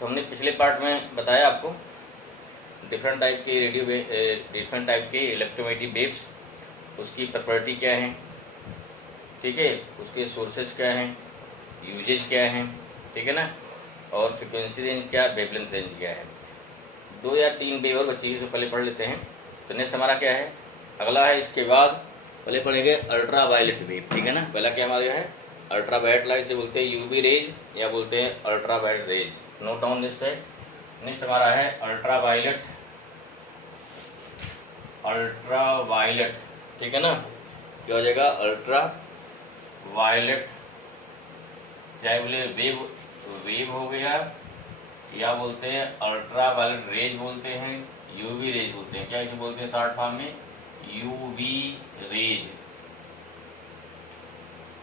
तो हमने पिछले पार्ट में बताया आपको डिफरेंट टाइप के डिफरेंट टाइप के इलेक्ट्रोमैग्नेटिक वेव्स, उसकी प्रॉपर्टी क्या है, ठीक है, उसके सोर्सेज क्या हैं, यूजेज क्या हैं, ठीक है ना, और फ्रिक्वेंसी रेंज क्या, वेवलेंथ रेंज क्या है। 2 या 3 वेव और बच्चे से पहले पढ़ लेते हैं। तो नेक्स्ट हमारा क्या है, अगला है, इसके बाद पहले पढ़ेंगे अल्ट्रा वायलेट वेव, ठीक है ना। पहला क्या हमारे है, अल्ट्रा वायलेट लाइट से बोलते हैं यूवी रेज या बोलते हैं ultra violet rays. Note down list है। नेक्स्ट हमारा है अल्ट्रा वायलेट, ठीक है ना। क्या हो जाएगा, अल्ट्रा वायलेट, चाहे बोले वेव हो गया, या बोलते हैं अल्ट्रा वायलेट रेज बोलते हैं, यूवी रेज बोलते हैं। क्या इसे बोलते हैं शॉर्ट फॉर्म में, यूवी रेज,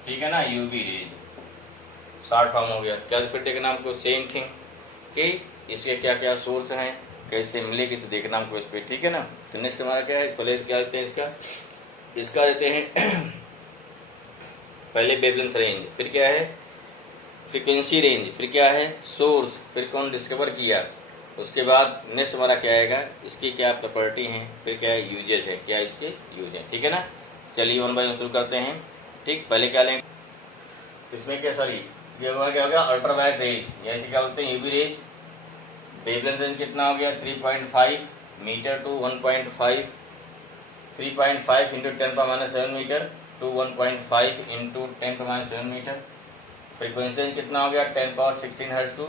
ठीक है ना, यूवी रेज शॉर्ट फॉर्म हो गया। क्या फिर देखना हमको सेम थिंग कि इसके क्या क्या सोर्स हैं, कैसे मिले, किसे देखना हमको इस पर, ठीक है ना। तो नेक्स्ट हमारा क्या है, पहले क्या लेते हैं, इसका लेते हैं पहले वेवलेंथ रेंज, फिर क्या है फ्रीक्वेंसी रेंज, फिर क्या है सोर्स, फिर कौन डिस्कवर किया, उसके बाद नेक्स्ट हमारा क्या आएगा, इसकी क्या प्रॉपर्टी है, फिर क्या यूजेज है, क्या इसके यूज है, ठीक है ना। चलिए 1 बाय 1 शुरू करते हैं। ठीक, पहले क्या लेंगे, इसमें क्या, सॉरी ये क्या हो गया, अल्ट्रा वायलेट रेज, या इसे क्या बोलते हैं यूवी रेज। वेवलेंथ रेंज कितना हो गया, 3.5 metre to 1.5, 3.5 into 10⁻7 metre to 1.5 into 10⁻7 metre. Frequency range कितना हो गया, 10⁻16 हर्ट्ज टू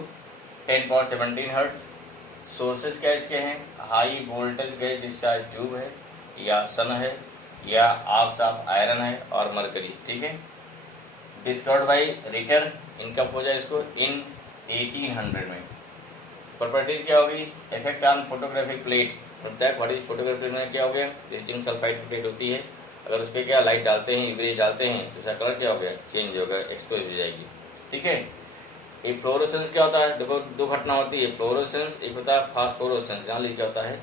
10⁻17 हर्ट्ज। सोर्सेज क्या इसके हैं, high voltage gas discharge tube है, या सन है, या आर्क्स ऑफ आयरन है, और मरकरी, ठीक है। डिस्कवर्ड बाई रिटर, इनकम हो जाए इसको इन 1800 में। प्रॉपर्टीज क्या होगी, effect on photographic plate, photographic में क्या हो गया, जिंक सल्फाइड की प्लेट होती है, अगर उस पर क्या लाइट डालते हैं, यूवी डालते हैं, तो इसका कलर क्या हो गया, चेंज होगा, एक्सपोज हो जाएगी, ठीक है। एक फ्लोरोसेंस क्या होता है, देखो 2 घटना होती है, फ्लोरोसेंस, एक होता है फास्फोरोसेंस। यहाँ लिखा होता है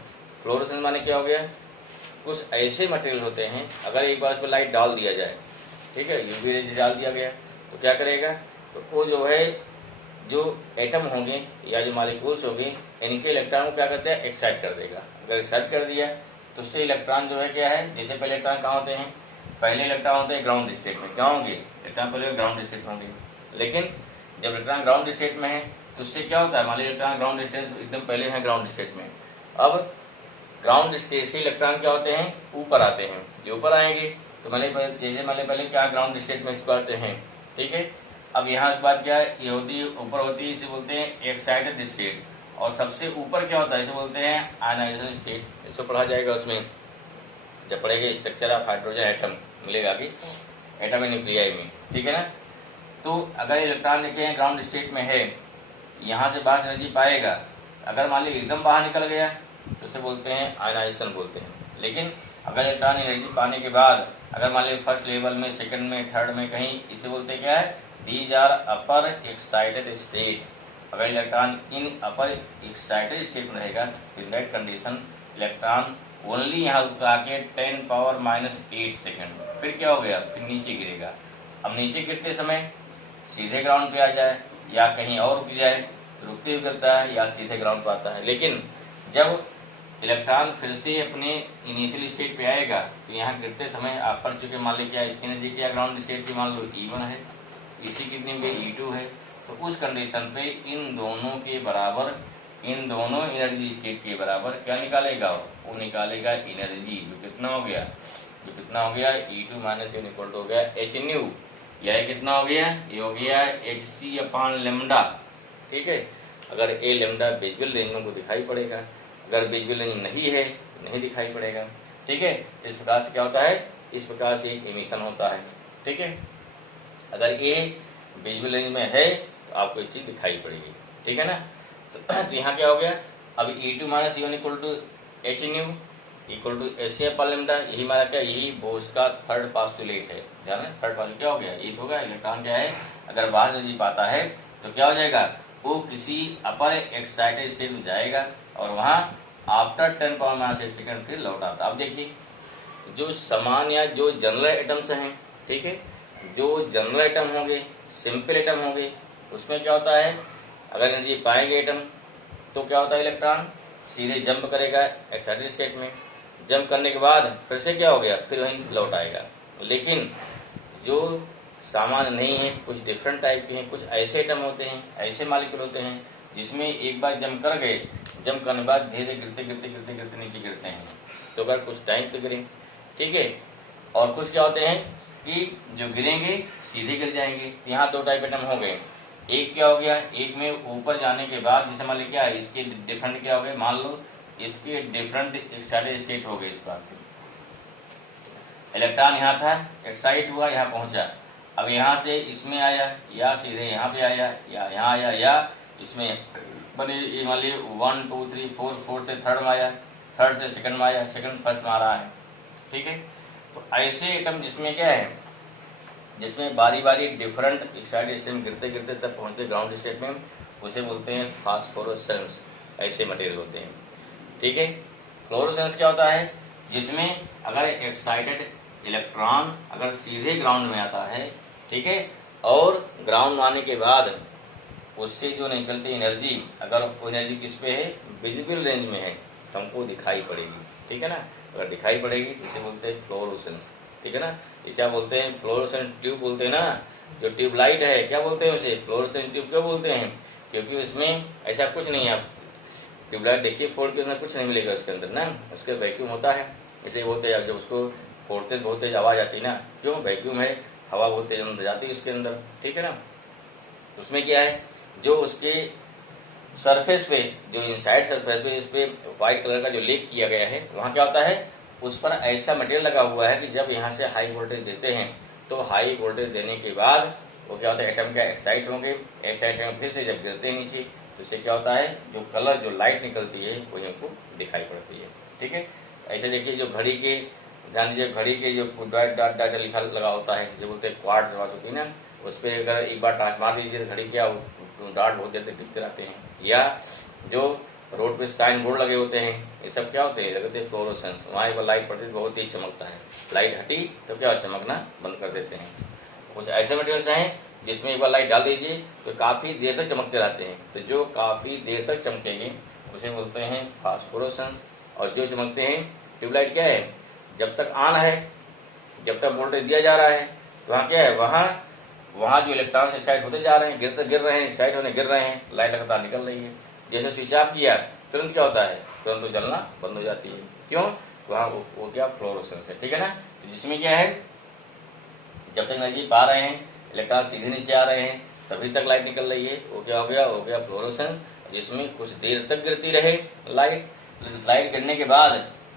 फ्लोरोसेंस माने क्या हो गया, कुछ ऐसे मटेरियल होते हैं, अगर एक बार उस पर लाइट डाल दिया जाए, ठीक है, यूवी रेज डाल दिया गया, तो क्या करेगा, तो वो जो है, जो एटम होंगे या जो मालिक्यूल्स होंगे, इनके इलेक्ट्रॉन को क्या करते हैं, एक्साइट कर देगा। अगर एक्साइट कर दिया तो उससे इलेक्ट्रॉन जो है क्या है, जैसे पहले इलेक्ट्रॉन कहाँ होते हैं, पहले इलेक्ट्रॉन होते हैं ग्राउंड स्टेट में, क्या होंगे, इलेक्ट्रॉन पहले ग्राउंड स्टेट में होंगे। लेकिन जब इलेक्ट्रॉन ग्राउंड स्टेट में है तो उससे क्या होता है, मान लीजिए इलेक्ट्रॉन ग्राउंड स्टेट एकदम पहले है ग्राउंड स्टेट में, अब ग्राउंड स्टेट से इलेक्ट्रॉन क्या होते हैं, ऊपर आते हैं। जो ऊपर आएंगे तो पहले क्या ग्राउंड स्टेट में इस बार से हैं, ठीक है। अब यहाँ इस बात क्या है, ये होती है ऊपर होती है, इसे बोलते हैं एक्साइटेड स्टेट, और सबसे ऊपर क्या होता है, इसे बोलते हैं आयनाइजेशन स्टेट। इसको पढ़ा जाएगा उसमें, जब पढ़ेगा स्ट्रक्चर ऑफ हाइड्रोजन एटम मिलेगा कि एटम न्यूक्लियाई में, ठीक है ना। तो अगर इलेक्ट्रॉन देखें ग्राउंड स्टेट में है, यहाँ से बाहर एनर्जी पाएगा, अगर मान लीजिए एकदम बाहर निकल गया तो उसे बोलते हैं आयनाइजेशन बोलते हैं। लेकिन अगर इलेक्ट्रॉन एनर्जी पाने के बाद अगर मान लीजिए फर्स्ट लेवल में, सेकंड में, थर्ड में कहीं, इसे बोलते क्या है, these are upper excited state. अगर electron in upper excited state में रहेगा, in that condition electron only यहाँ आके 10⁻⁸ सेकेंड, फिर क्या हो गया, फिर नीचे गिरेगा। अब नीचे गिरते समय सीधे ग्राउंड पे आ जाए या कहीं और रुक जाए, रुकते हुए गिरता है या सीधे ग्राउंड पे आता है। लेकिन जब इलेक्ट्रॉन फिर से अपने इनिशियल स्टेट पे आएगा तो यहाँ गिरते समय आप पढ़ चुके, मान लीजिए क्या इसकी एनर्जी क्या ग्राउंड स्टेट की मान लो E1 है, इसी कितनी पे E2 है, तो उस कंडीशन पे इन दोनों के बराबर, इन दोनों एनर्जी स्टेट के बराबर क्या निकालेगा, वो निकालेगा एनर्जी, जो कितना हो गया, E2 minus in equal to हो गया h/nu, यह कितना हो गया, ये हो गया hc/λ, ठीक है। अगर ए लेमडा विजुअल रेंज में को दिखाई पड़ेगा, अगर विजुअल रेंज नहीं है नहीं दिखाई पड़ेगा, ठीक है। इस प्रकार से क्या होता है, इस प्रकार से एक एमिशन होता है, ठीक है। अगर ए विजुअल रेंज में है तो आपको एक चीज दिखाई पड़ेगी, ठीक है ना। तो यहाँ क्या हो गया, अब E2 minus E1 equal to h/nu equal to hc/λ, यही हमारा क्या, यही बोस का थर्ड पास्टुलेट है, ध्यान है, थर्ड पास्टुलेट क्या हो गया, ये होगा इलेक्ट्रॉन क्या है, अगर बाहर एनर्जी पाता है तो क्या हो जाएगा, वो किसी अपर एक्साइटेड स्टेट में जाएगा और वहां आफ्टर 10⁻⁸ सेकेंड फिर लौट आता। अब देखिए जो समान या जो जनरल एटम्स हैं, ठीक है, जो जनरल एटम होंगे, सिंपल एटम होंगे, उसमें क्या होता है, अगर एनर्जी पाएंगे एटम तो क्या होता है, इलेक्ट्रॉन सीधे जंप करेगा एक्साइटेड स्टेट में, जंप करने के बाद फिर से क्या हो गया, फिर वहीं लौट आएगा। लेकिन जो सामान्य नहीं है, कुछ डिफरेंट टाइप के हैं, कुछ ऐसे एटम होते हैं, ऐसे मॉलिक्यूल होते हैं जिसमें एक बार जंप कर गए, जंप करने के बाद धीरे गिरते गिरते गिरते गिरते नीचे गिरते हैं, तो अगर कुछ टाइम तो गिरे, ठीक है। और कुछ क्या होते हैं कि जो गिरेंगे सीधे गिर जाएंगे। यहाँ दो टाइप एटम हो गए, एक क्या हो गया, एक में ऊपर जाने के बाद जैसे मान लो क्या है, इसके डिफरेंट क्या हो गए, मान लो इसके डिफरेंट एक्साइटेड स्टेट हो गए। इस बात से इलेक्ट्रॉन यहाँ था, एक्साइट हुआ, यहाँ पहुंचा, अब यहाँ से इसमें आया या सीधे यहाँ पे आया या यहाँ आया या इसमें बने, मान लीजिए 1 2 3 4, 4 से थर्ड में आया, थर्ड से सेकंड में आया, सेकंड फर्स्ट में आ रहा है, ठीक है। तो ऐसे एटम जिसमें क्या है, जिसमें बारी बारी डिफरेंट एक्साइटेड स्टेट में गिरते गिरते तब पहुंचते ग्राउंड स्टेट में, उसे बोलते हैं फास्फोरेसेंस। ऐसे मटेरियल होते हैं, ठीक है। फ्लोरोसेंस क्या होता है, जिसमें अगर एक्साइटेड इलेक्ट्रॉन अगर सीधे ग्राउंड में आता है, ठीक है, और ग्राउंड आने के बाद उससे जो निकलती एनर्जी, अगर वो एनर्जी किस पे है, विजिबल रेंज में है, तो हमको दिखाई पड़ेगी, ठीक है ना। अगर दिखाई पड़ेगी तो इसे बोलते हैं फ्लोरोसेंस, ठीक है ना। इसे क्या बोलते हैं, फ्लोरोसेंस ट्यूब बोलते हैं ना, जो ट्यूबलाइट है क्या बोलते हैं उसे, फ्लोरोसेंस ट्यूब क्यों बोलते हैं, क्योंकि उसमें ऐसा कुछ नहीं है। आप ट्यूबलाइट देखिए फोड़ के अंदर कुछ नहीं मिलेगा उसके अंदर ना, उसके वैक्यूम होता है, इसलिए बहुत तेज, जब उसको फोड़ते बहुत तेज आवाज आती है ना, क्यों, वैक्यूम है, हवा बहुत तेज अंदर जाती है उसके अंदर, ठीक है ना। उसमें क्या है, जो उसके सरफेस पे, जो इनसाइड सरफेस पे, इस पे व्हाइट कलर का जो लेप किया गया है, वहाँ क्या होता है, उस पर ऐसा मटेरियल लगा हुआ है कि जब यहाँ से हाई वोल्टेज देते हैं तो हाई वोल्टेज देने के बाद वो क्या होता है, एटम क्या एक्साइट होंगे, एक्साइट होंगे, फिर से जब गिरते हैं नीचे तो इससे क्या होता है, जो कलर जो लाइट निकलती है वो हमको दिखाई पड़ती है, ठीक है। ऐसे देखिए जो घड़ी के, ध्यान दीजिए, घड़ी के जो डॉट डॉट डॉट लिखा लगा होता है, जो बोलते हैं क्वार्ट्ज बात होती है ना, उस पर अगर एक बार टाँच मार दीजिए घड़ी क्या डॉट बहुत देर तक दिखते रहते हैं। या जो रोड पे साइन बोर्ड लगे होते हैं, ये सब क्या होते हैं, लगते हैं फ्लोरोसेंस, वहाँ एक बार लाइट पड़ती है तो बहुत ही चमकता है, लाइट हटी तो क्या चमकना बंद कर देते हैं। कुछ ऐसे मटेरियल्स हैं जिसमें एक बार लाइट डाल दीजिए तो काफी देर तक चमकते रहते हैं, तो जो काफी देर तक चमकेंगे उसे बोलते हैं फास्फोरेसेंस। और जो चमकते हैं, ट्यूबलाइट क्या है, जब तक ऑन है, जब तक वोल्टेज दिया जा रहा है, तो वहाँ क्या है, वहाँ जो इलेक्ट्रॉन एक्साइट होते जा रहे हैं, गिर रहे हैं, एक्साइट होने गिर रहे हैं, लाइट लगातार निकल रही है। जैसे स्विच ऑफ किया तुरंत क्या होता है, तुरंत तो जलना बंद हो जाती है, क्यों, वहाँ वो क्या फ्लोरोसेंस है, ठीक है ना। तो जिसमें क्या है, जब तक एनर्जी पा रहे हैं, इलेक्ट्रॉन सीधे नीचे आ रहे हैं, तभी तक लाइट निकल रही है, वो क्या हो गया फ्लोरोसेंस। जिसमें कुछ देर तक गिरती रहे लाइट गिरने के बाद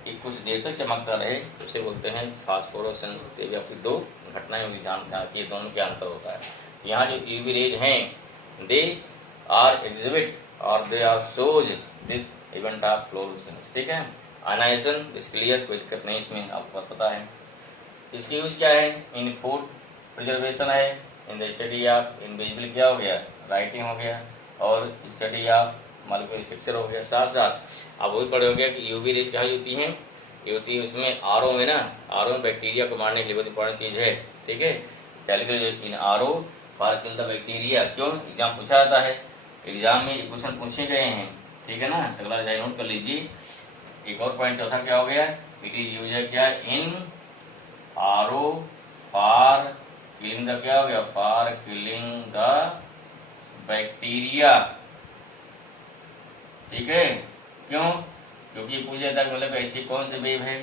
एक कुछ देर तक चमकता रहे, उसे बोलते हैं फास्फोरेसेंस। ये भी आपकी दो घटनाएं होंगी, ध्यान ये दोनों क्या अंतर होता है। यहाँ जो यूवी रेज हैं, दे आर एग्जिबिट और they are shows this event of fluorescence, ठीक है। आयनाइजेशन इज क्लियर, कोई दिक्कत नहीं इसमें, आपको पता है। इसकी यूज क्या है, इन फूड प्रिजर्वेशन है, in the study of invisible क्या हो गया, राइटिंग हो गया, और स्टडी ऑफ मॉलिक्यूलर स्ट्रक्चर हो गया। साथ साथ आप वही पढ़े हो गया कि यूवी रेज क्या होती हैं, ये होती है उसमें आरओ में ना, आरओ में बैक्टीरिया को मारने के लिए बहुत इंपॉर्टेंट चीज है, ठीक है। Calculate in RO for kill the bacteria, क्यों एग्जाम पूछा जाता है, एग्जाम में क्वेश्चन पूछे गए हैं, ठीक है ना। अगला जाए नोट कर लीजिए। एक और पॉइंट चौथा क्या हो गया, इट इज यूज क्या, इन आरओ फॉर किलिंग द क्या हो गया, फॉर किलिंग द बैक्टीरिया, ठीक है। क्यों, क्योंकि पूछा जाता है मतलब ऐसी कौन सी वेव है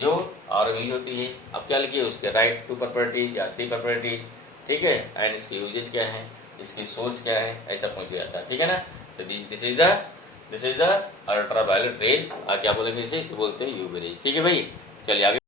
जो आरओ में होती है। अब क्या लिखिए, उसके राइट 2 प्रॉपर्टीज या 3 प्रॉपर्टीज, ठीक है, एंड इसके यूजेस क्या है, इसकी सोर्स क्या है, ऐसा पूछ जाता है, ठीक है ना। तो this is the ultraviolet rays, क्या बोलेंगे इसे बोलते हैं यूवी रेज, ठीक है भाई। चलिए आगे।